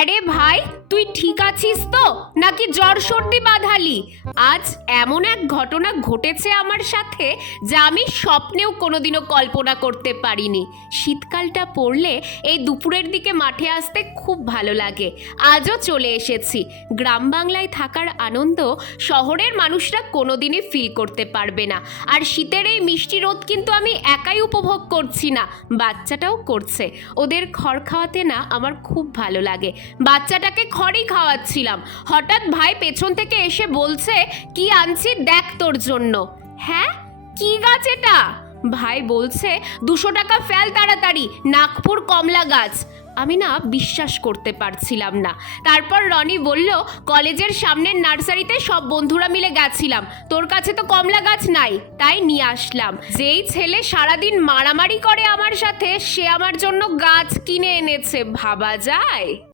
হ্যাঁ ভাই, তুই ঠিক আছিস তো? নাকি জ্বর সর্দি বাঁধালি? আজ এমন এক ঘটনা ঘটেছে আমার সাথে যা আমি স্বপ্নেও কোনোদিনও কল্পনা করতে পারিনি। শীতকালটা পড়লে এই দুপুরের দিকে মাঠে আসতে খুব ভালো লাগে। আজও চলে এসেছি। গ্রাম বাংলায় থাকার আনন্দ শহরের মানুষরা কোনোদিনই ফিল করতে পারবে না। আর শীতের এই মিষ্টি রোদ কিন্তু আমি একাই উপভোগ করছি না। বাচ্চাটাও করছে। ওদের খড় খাওয়াতে না আমার খুব ভালো লাগে। বাচ্চাটাকে খড়ই খাওয়াচ্ছিলাম। হঠাৎ ভাই পেছন থেকে এসে বলছে, কি আনছি দেখ তোর জন্য। হ্যাঁ? কি গাছ এটা? ভাই বলছে, দুশো টাকা ফেল তাড়াতাড়ি, নাগপুর কমলা গাছ। আমি না বিশ্বাস করতে পারছিলাম না। তারপর রনি বলল, কলেজের সামনের নার্সারিতে সব বন্ধুরা মিলে গেছিলাম। তোর কাছে তো কমলা গাছ নাই, তাই নিয়ে আসলাম। যেই ছেলে সারাদিন মারামারি করে আমার সাথে, সে আমার জন্য গাছ কিনে এনেছে, ভাবা যায়?